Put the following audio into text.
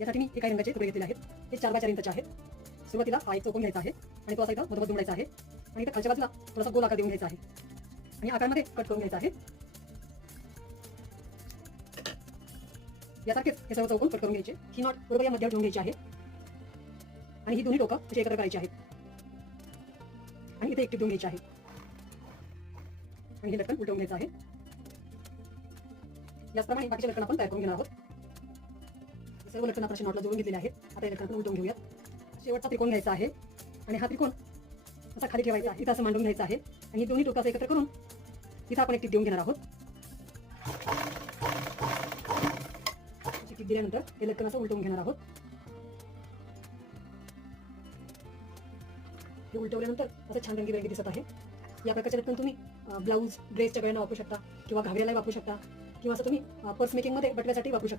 यासाठी मी एका रंगाचे तुकडे घेतलेले आहेत? हे चार बाय चार इंचाचे आहेत. सुरुवातीला हा एक चौकोन घ्यायचा आहे आणि तो असा इथं मधोमध जोडायचा आहे. आणि इथं खालच्या बाजूला थोडासा गोल आकार देऊन घ्यायचा आहे. आणि आकारमध्ये कट करून घ्यायचा आहे. यासारखेच हे सर्व चौकोन कट करून घ्यायचे. ही नॉट बरोबर या मध्यावर ठेवून घ्यायची आहे. आणि ही दोन्ही टोकं अशी एकत्र करायची आहेत. आणि इथे एक देऊन घ्यायची आहे. आणि हे लटकन उलटवून घ्यायचं आहे. याचप्रमाणे बाकीचे लटकन आपण तयार करून घेणार आहोत. सर्व लक्षण आपण असे नॉटला जोडून घेतलेले आहेत. आता हे उलटून घेऊयात. शेवटचा त्रिकोण घ्यायचा आहे आणि हा त्रिकोण असा खाली ठेवायचा आहे. इथं असं मांडून घ्यायचा आहे. आणि दोन्ही टोकं एकत्र करून इथं आपण एक टीप देऊन घेणार आहोत. टीप दिल्यानंतर हे लटकन असं उलटवून घेणार आहोत. हे उलटवल्यानंतर असं छान रंगीबेरंगी दिसत आहे. या प्रकारचे लटकन तुम्ही ब्लाऊज ड्रेसच्या गळ्यांना वापरू शकता किंवा घागऱ्याला वापरू शकता किंवा असं तुम्ही पर्स मेकिंगमध्ये बटव्यासाठी वापरू शकता.